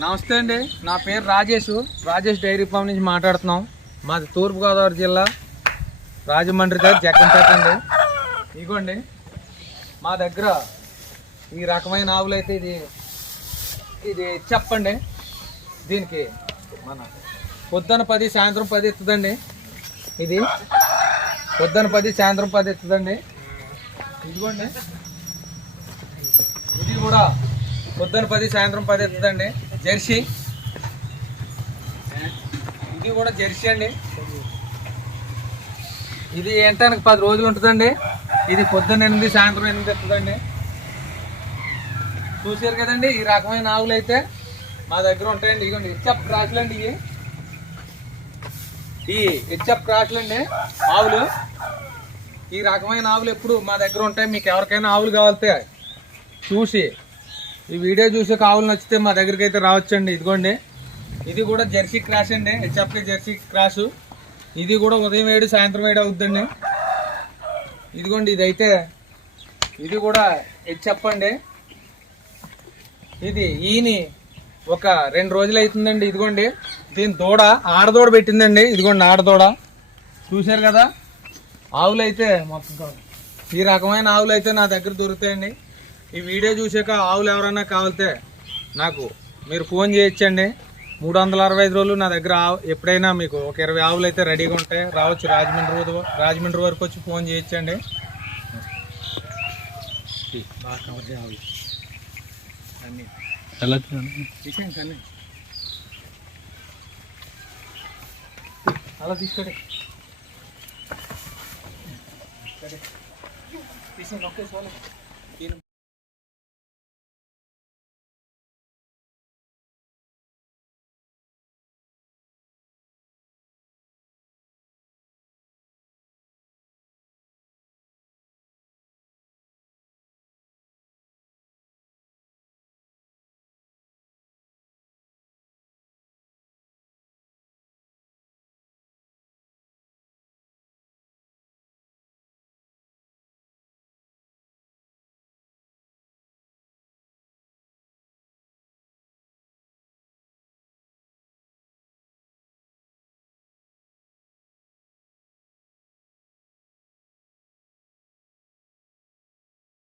నమస్తే అండి. నా పేరు రాజేష్. రాజేష్ డైరీ ఫామ్ నుంచి మాట్లాడుతున్నాం. మాది తూర్పుగోదావరి జిల్లా రాజమండ్రి దగ్గర జగ్గంపేట అండి. ఇగోండి మా దగ్గర ఈ రకమైన ఆవులు అయితే ఇది ఇది చెప్పండి. దీనికి మన పొద్దున పది సాయంత్రం పది ఎత్తుదండి. ఇది పొద్దున పది సాయంత్రం పది ఎత్తుదండి. ఇదిగోండి. ఇది కూడా పొద్దున పది సాయంత్రం పది ఎత్తుదండి. జెర్సీ. ఇది కూడా జెర్సీ అండి. ఇది ఏంటానికి పది రోజులు ఉంటుందండి. ఇది పొద్దున్న ఎనిమిది సాయంత్రం ఎనిమిది ఎత్తుదండి చూసారు కదండి ఈ రకమైన ఆవులు అయితే మా దగ్గర ఉంటాయండి. ఇగోండి హెచ్ఎఫ్ క్రాసులు అండి ఇవి. ఈ హెచ్ఎఫ్ క్రాసులు అండి ఆవులు. ఈ రకమైన ఆవులు ఎప్పుడు మా దగ్గర ఉంటాయి. మీకు ఎవరికైనా ఆవులు కావాలితే చూసి ఈ వీడియో చూసి ఆవులు నచ్చితే మా దగ్గరికి అయితే రావచ్చండి. ఇదిగోండి. ఇది కూడా జెర్సీ క్రాష్ అండి. HF jersey cross. ఇది కూడా ఉదయం ఏడు సాయంత్రం ఏడు అవుద్దండి. ఇదిగోండి ఇదైతే ఇది కూడా హెచ్ఎఫ్ అండి. ఇది ఈని ఒక రెండు రోజులు అవుతుందండి. ఇదిగోండి దీని దూడ ఆడదూడ పెట్టిందండి. ఇదిగోండి ఆడదూడ. చూశారు కదా? ఆవులు అయితే మొత్తం ఈ రకమైన ఆవులు అయితే నా దగ్గర దొరుకుతాయండి. ఈ వీడియో చూసాక ఆవులు ఎవరైనా కావాలితే నాకు మీరు ఫోన్ చేయొచ్చండి. మూడు వందల అరవై ఐదు రోజులు నా దగ్గర ఆవు ఎప్పుడైనా మీకు ఒక ఇరవై ఆవులు అయితే రెడీగా ఉంటాయి రావచ్చు. రాజమండ్రి రాజమండ్రి వరకు వచ్చి ఫోన్ చేయొచ్చండి. బాగా అలా తీసుకోండి ఒకే సోలం